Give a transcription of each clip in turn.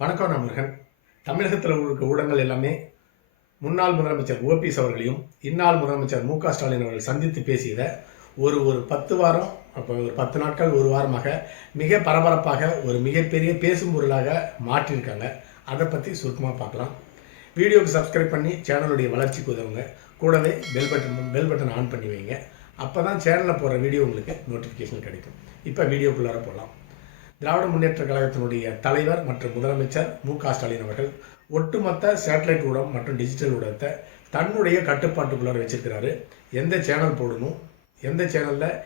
வணக்கம் நண்பர்கள். தமிழகத்தில் இருக்க ஊடகங்கள் எல்லாமே முன்னாள் முதலமைச்சர் ஓபிஎஸ் அவர்களையும் இந்நாள் முதலமைச்சர் மு.க. ஸ்டாலின் அவர்கள் சந்தித்து பேசியதை ஒரு 10 வாரம், அப்போ ஒரு 10 நாட்கள், ஒரு வாரமாக மிக பரபரப்பாக ஒரு மிகப்பெரிய பேசும் பொருளாக மாற்றியிருக்காங்க. அதை பற்றி சுருக்கமாக பார்க்கலாம். வீடியோவுக்கு சப்ஸ்கிரைப் பண்ணி சேனலுடைய வளர்ச்சிக்கு உதவுங்க. கூடவே பெல் பட்டன் ஆன் பண்ணி வைங்க. அப்போ தான் சேனலில் போகிற வீடியோ உங்களுக்கு நோட்டிஃபிகேஷன் கிடைக்கும். இப்போ வீடியோக்குள்ளார போகலாம். திராவிட முன்னேற்ற கழகத்தினுடைய தலைவர் மற்றும் முதலமைச்சர் மு.க. ஸ்டாலின் அவர்கள் ஒட்டுமொத்த சேட்டலைட் ஊடகம் மற்றும் டிஜிட்டல் ஊடகத்தை தன்னுடைய கட்டுப்பாட்டுக்குள்ளார வச்சிருக்கிறாரு. எந்த சேனல் போடணும், எந்த சேனலில்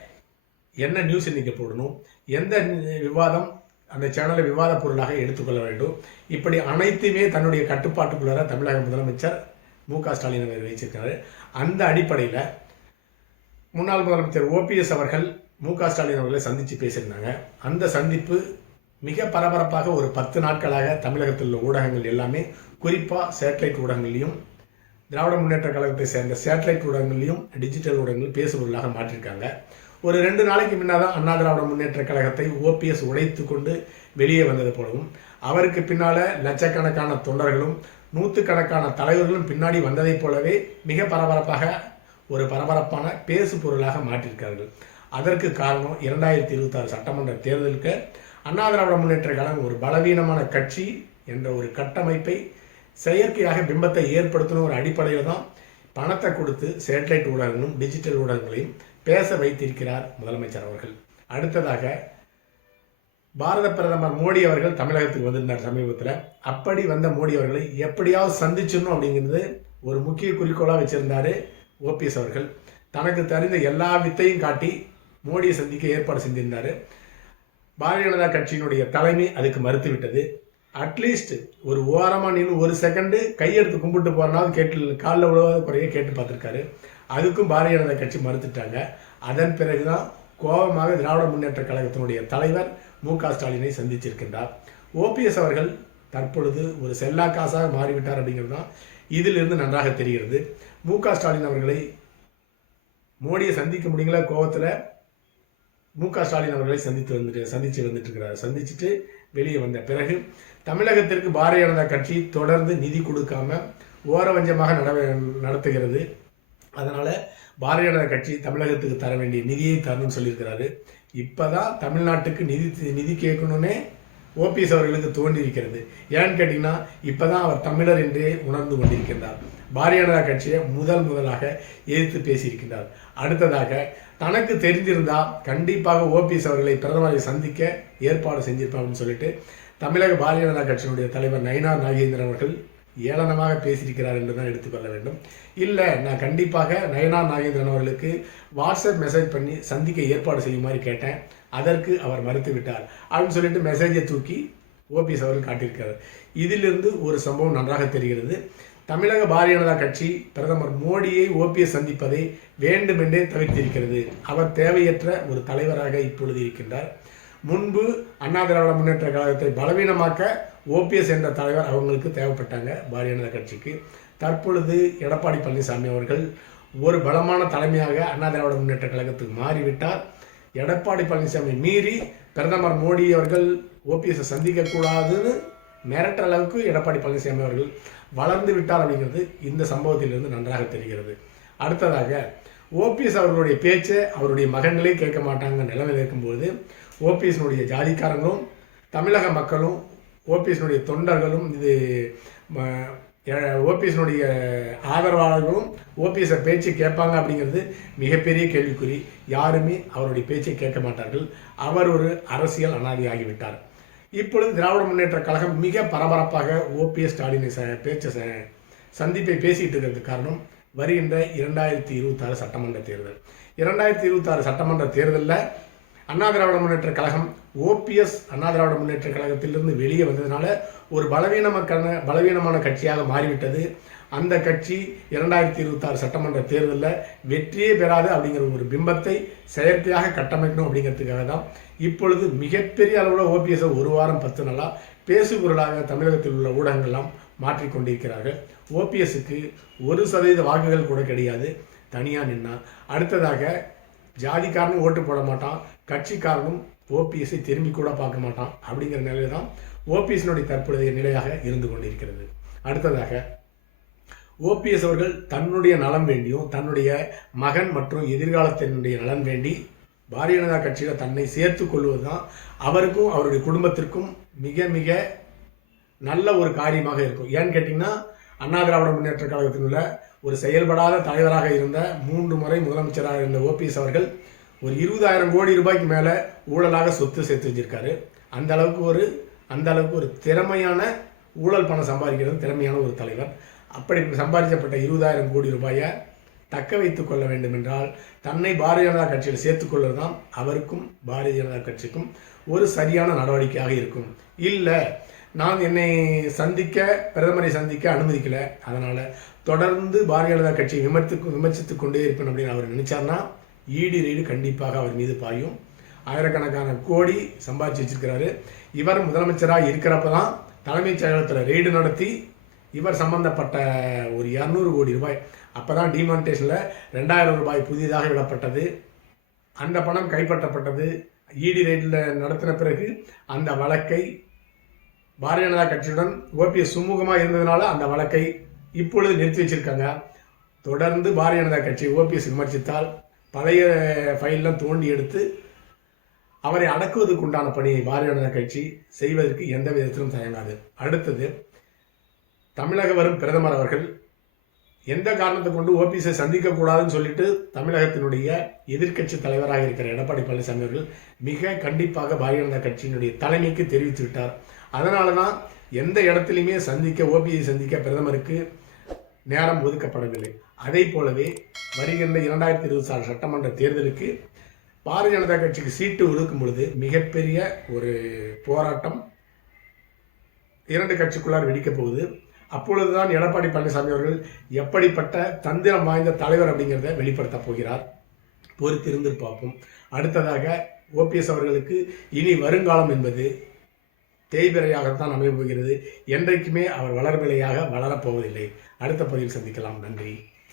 என்ன நியூஸ் இன்னைக்கு போடணும், எந்த விவாதம் அந்த சேனலை விவாத பொருளாக எடுத்துக்கொள்ள வேண்டும், இப்படி அனைத்துமே தன்னுடைய கட்டுப்பாட்டுக்குள்ளார தமிழக முதலமைச்சர் மு.க. ஸ்டாலின் அவர்கள் வச்சிருக்கிறாரு. அந்த அடிப்படையில் முன்னாள் முதலமைச்சர் ஓபிஎஸ் அவர்கள் மு.க. ஸ்டாலின் அவர்களை சந்தித்து பேசியிருந்தாங்க. அந்த சந்திப்பு மிக பரபரப்பாக ஒரு 10 நாட்களாக தமிழகத்தில் உள்ள ஊடகங்கள் எல்லாமே, குறிப்பாக சேட்டலைட் ஊடகங்களையும் திராவிட முன்னேற்ற கழகத்தை சேர்ந்த சேட்டலைட் ஊடகங்களையும் டிஜிட்டல் ஊடகங்கள் பேசுபொருளாக மாற்றியிருக்காங்க. ஒரு 2 நாளைக்கு முன்னாதான் அண்ணா திராவிட முன்னேற்ற கழகத்தை ஓபிஎஸ் உடைத்து கொண்டு வெளியே வந்தது போலவும், அவருக்கு பின்னால் லட்சக்கணக்கான தொண்டர்களும் நூற்றுக்கணக்கான தலைவர்களும் பின்னாடி வந்ததைப் போலவே மிக பரபரப்பான பேசு பொருளாக மாற்றியிருக்கார்கள். அதற்கு காரணம் 2026 சட்டமன்ற தேர்தலுக்கு அண்ணா திராவிட முன்னேற்ற கழகம் ஒரு பலவீனமான கட்சி என்ற ஒரு கட்டமைப்பை செயற்கையாக பிம்பத்தை ஏற்படுத்தின ஒரு அடிப்படையில் தான் பணத்தை கொடுத்து சேட்டலைட் ஊடகங்களும் டிஜிட்டல் ஊடகங்களையும் பேச வைத்திருக்கிறார் முதலமைச்சர் அவர்கள். அடுத்ததாக பாரத பிரதமர் மோடி அவர்கள் தமிழகத்துக்கு வந்திருந்தார் சமீபத்தில். அப்படி வந்த மோடி அவர்களை எப்படியாவது சந்திச்சிடணும் அப்படிங்கிறது ஒரு முக்கிய குறிக்கோளாக வச்சிருந்தாரு ஓபிஎஸ் அவர்கள். தனக்கு தெரிந்த எல்லா வித்தையும் காட்டி மோடியை சந்திக்க ஏற்பாடு செஞ்சிருந்தார். பாரதிய ஜனதா கட்சியினுடைய தலைமை அதுக்கு மறுத்துவிட்டது. அட்லீஸ்ட் ஒரு ஓரமாக நின்று ஒரு செகண்டு கையெடுத்து கும்பிட்டு போறனாவது காலில் உழவாத குறைய கேட்டு பார்த்துருக்காரு. அதுக்கும் பாரதிய ஜனதா கட்சி மறுத்துட்டாங்க. அதன் பிறகுதான் கோபமாக திராவிட முன்னேற்ற கழகத்தினுடைய தலைவர் மு.க. ஸ்டாலினை சந்திச்சிருக்கின்றார். ஓபிஎஸ் அவர்கள் தற்பொழுது ஒரு செல்லா காசாக மாறிவிட்டார் அப்படிங்கிறது தான் இதிலிருந்து நன்றாக தெரிகிறது. மு.க. ஸ்டாலின் அவர்களை மோடியை சந்திக்க முடியல கோபத்தில் மு.க. ஸ்டாலின் அவர்களை சந்திச்சுட்டு வெளியே வந்த பிறகு தமிழகத்திற்கு பாரதிய ஜனதா கட்சி தொடர்ந்து நிதி கொடுக்காம ஓரவஞ்சமாக நடத்துகிறது. அதனால பாரதிய ஜனதா கட்சி தமிழகத்துக்கு தர வேண்டிய நிதியை தரணும்னு சொல்லியிருக்கிறாரு. இப்பதான் தமிழ்நாட்டுக்கு நிதி கேட்கணும்னே ஓபிஎஸ் அவர்களுக்கு தோன்றியிருக்கிறது. ஏன்னு கேட்டீங்கன்னா இப்பதான் அவர் தமிழர் என்றே உணர்ந்து கொண்டிருக்கின்றார். பாரதிய ஜனதா கட்சியை முதலாக எதிர்த்து பேசியிருக்கின்றார். அடுத்ததாக தனக்கு தெரிந்திருந்தா கண்டிப்பாக ஓபிஎஸ் அவர்களை பிரதமரை சந்திக்க ஏற்பாடு செஞ்சிருப்பாங்கன்னு சொல்லிட்டு தமிழக பாரதிய ஜனதா கட்சியினுடைய தலைவர் நயினார் நாகேந்திரன் அவர்கள் ஏளனமாக பேசியிருக்கிறார் என்று தான் எடுத்துக்கொள்ள வேண்டும். இல்லை, நான் கண்டிப்பாக நயினார் நாகேந்திரன் அவர்களுக்கு வாட்ஸ்அப் மெசேஜ் பண்ணி சந்திக்க ஏற்பாடு செய்யுமாறு கேட்டேன். அதற்கு அவர் மறுத்து விட்டார் அப்படின்னு சொல்லிட்டு மெசேஜை தூக்கி ஓபிஎஸ் அவர்கள் காட்டியிருக்கிறார். இதிலிருந்து ஒரு சம்பவம் நன்றாக தெரிகிறது. தமிழக பாரதிய ஜனதா கட்சி பிரதமர் மோடியை ஓபிஎஸ் சந்திப்பதை வேண்டுமென்றே தவிர்த்திருக்கிறது. அவர் தேவையற்ற ஒரு தலைவராக இப்பொழுது இருக்கின்றார். முன்பு அண்ணா திராவிட முன்னேற்ற கழகத்தை பலவீனமாக்க ஓபிஎஸ் என்ற தலைவர் அவங்களுக்கு தேவைப்பட்டாங்க பாரதிய ஜனதா கட்சிக்கு. தற்பொழுது எடப்பாடி பழனிசாமி அவர்கள் ஒரு பலமான தலைமையாக அண்ணா திராவிட முன்னேற்ற கழகத்துக்கு மாறிவிட்டார். எடப்பாடி பழனிசாமி மீறி பிரதமர் மோடி அவர்கள் ஓபிஎஸ் சந்திக்க கூடாதுன்னு மிரட்டுற அளவுக்கு எடப்பாடி பழனிசாமி அவர்கள் வளர்ந்து விட்டார் அப்படிங்கிறது இந்த சம்பவத்திலிருந்து நன்றாக தெரிகிறது. அடுத்ததாக ஓபிஎஸ் அவர்களுடைய பேச்சை அவருடைய மகன்களே கேட்க மாட்டாங்க நிலைமையில் இருக்கும்போது ஓபிஎஸ்னுடைய ஜாதிக்காரங்களும் தமிழக மக்களும் ஓபிஎஸ்னுடைய தொண்டர்களும் இது ஓபிஎஸ்னுடைய ஆதரவாளர்களும் ஓபிஎஸ் பேச்சை கேட்பாங்க அப்படிங்கிறது மிகப்பெரிய கேள்விக்குறி. யாருமே அவருடைய பேச்சை கேட்க மாட்டார்கள். அவர் ஒரு அரசியல் அனாதை ஆகிவிட்டார். இப்பொழுது திராவிட முன்னேற்ற கழகம் மிக பரபரப்பாக ஓபிஎஸ் ஸ்டாலினை சந்திப்பை பேசிட்டு இருக்கிறதுக்கு காரணம் வருகின்ற 2026 சட்டமன்ற தேர்தல். 2026 சட்டமன்ற தேர்தலில் அண்ணா திராவிட முன்னேற்ற கழகம் ஓபிஎஸ் அண்ணா திராவிட முன்னேற்ற கழகத்திலிருந்து வெளியே வந்ததுனால ஒரு பலவீனமான கட்சியாக மாறிவிட்டது. அந்த கட்சி 2026 சட்டமன்ற தேர்தலில் வெற்றியே பெறாது அப்படிங்கிற ஒரு பிம்பத்தை செயற்கையாக கட்டமைக்கணும் அப்படிங்கிறதுக்காக தான் இப்பொழுது மிகப்பெரிய அளவில் ஓபிஎஸ் ஒரு வாரம் 10 நாளாக பேசுபொருளாக தமிழகத்தில் உள்ள ஊடகங்கள்லாம் மாற்றிக்கொண்டிருக்கிறார்கள். ஓபிஎஸ்க்கு 1% வாக்குகள் கூட கிடையாது தனியாக நின்னா. அடுத்ததாக ஜாதிக்காரனும் ஓட்டு போட மாட்டான், கட்சிக்காரனும் ஓபிஎஸ்ஐ திரும்பி கூட பார்க்க மாட்டான். அப்படிங்கிற நிலையில தான் ஓபிஎஸ்னுடைய தற்போதைய நிலையாக இருந்து கொண்டிருக்கிறது. அடுத்ததாக ஓபிஎஸ் அவர்கள் தன்னுடைய நலம் வேண்டியும் தன்னுடைய மகன் மற்றும் எதிர்காலத்தினுடைய நலன் வேண்டி பாரதிய ஜனதா கட்சியில் தன்னை சேர்த்து கொள்வது தான் அவருக்கும் அவருடைய குடும்பத்திற்கும் மிக மிக நல்ல ஒரு காரியமாக இருக்கும். ஏன்னு கேட்டிங்கன்னா, அண்ணா திராவிட முன்னேற்ற கழகத்தினுள்ள ஒரு செயல்படாத தலைவராக இருந்த 3 முறை முதலமைச்சராக இருந்த ஓபிஎஸ் அவர்கள் ஒரு 20,000 கோடி ரூபாய்க்கு மேலே ஊழலாக சொத்து சேர்த்து வச்சிருக்காரு. அந்த அளவுக்கு ஒரு திறமையான ஊழல் பணம் சம்பாதிக்கிறது திறமையான ஒரு தலைவர். அப்படி சம்பாதிக்கப்பட்ட 20,000 கோடி ரூபாயை தக்க வைத்துக் கொள்ள வேண்டும் என்றால் தன்னை பாரதிய ஜனதா கட்சியில் சேர்த்துக்கொள்வது தான் அவருக்கும் பாரதிய ஜனதா கட்சிக்கும் ஒரு சரியான நடவடிக்கையாக இருக்கும். இல்லை, நான் என்னை பிரதமரை சந்திக்க அனுமதிக்கலை, அதனால் தொடர்ந்து பாரதிய ஜனதா கட்சியை விமர்சித்து கொண்டே இருப்பேன் அப்படின்னு அவர் நினைச்சார்னா ஈடி ரெய்டு கண்டிப்பாக அவர் மீது பாயும். ஆயிரக்கணக்கான கோடி சம்பாதிச்சு வச்சிருக்கிறாரு. இவர் முதலமைச்சராக இருக்கிறப்ப தான் தலைமைச் செயலகத்தில் ரெய்டு நடத்தி இவர் சம்பந்தப்பட்ட ஒரு 200 கோடி ரூபாய், அப்போ தான் டிமானிட்டேஷனில் 2,000 ரூபாய் புதிதாக விடப்பட்டது. அந்த பணம் கைப்பற்றப்பட்டது. இடி ரெய்டில் நடத்தின பிறகு அந்த வழக்கை பாரதிய ஜனதா கட்சியுடன் ஓபிஎஸ் சுமூகமாக இருந்ததுனால அந்த வழக்கை இப்பொழுது நிறுத்தி வச்சிருக்காங்க. தொடர்ந்து பாரதிய ஜனதா கட்சி ஓபிஎஸ் விமர்சித்தால் பழைய ஃபைல்லாம் தோண்டி எடுத்து அவரை அடக்குவதற்கு உண்டான பணியை பாரதிய ஜனதா கட்சி செய்வதற்கு எந்த விதத்திலும் தயங்காது. அடுத்தது, தமிழக வரும் பிரதமர் அவர்கள் எந்த காரணத்தை கொண்டு ஓபிஎஸ்ஐ சந்திக்கக்கூடாதுன்னு சொல்லிட்டு தமிழகத்தினுடைய எதிர்க்கட்சி தலைவராக இருக்கிற எடப்பாடி பழனிசாமி அவர்கள் மிக கண்டிப்பாக பாரதிய ஜனதா கட்சியினுடைய தலைமைக்கு தெரிவித்து விட்டார். அதனால தான் எந்த இடத்துலையுமே ஓபிஎஸ்ஐ சந்திக்க பிரதமருக்கு நேரம் ஒதுக்கப்படவில்லை. அதே போலவே வருகின்ற 2024 சட்டமன்ற தேர்தலுக்கு பாரதிய ஜனதா கட்சிக்கு சீட்டு ஒதுக்கும் பொழுது மிகப்பெரிய ஒரு போராட்டம் 2 கட்சிக்குள்ளார் வெடிக்கப் போகுது. அப்பொழுதுதான் எடப்பாடி பழனிசாமி அவர்கள் எப்படிப்பட்ட தந்திரம் வாய்ந்த தலைவர் அப்படிங்கிறத வெளிப்படுத்த போகிறார். பொறுத்திருந்து பார்ப்போம். அடுத்ததாக ஓபிஎஸ் அவர்களுக்கு இனி வருங்காலம் என்பது தேய்பிரையாகத்தான் அமைய போகிறது. என்றைக்குமே அவர் வளர்பிலையாக வளரப்போவதில்லை. அடுத்த பதிவில் சந்திக்கலாம். நன்றி.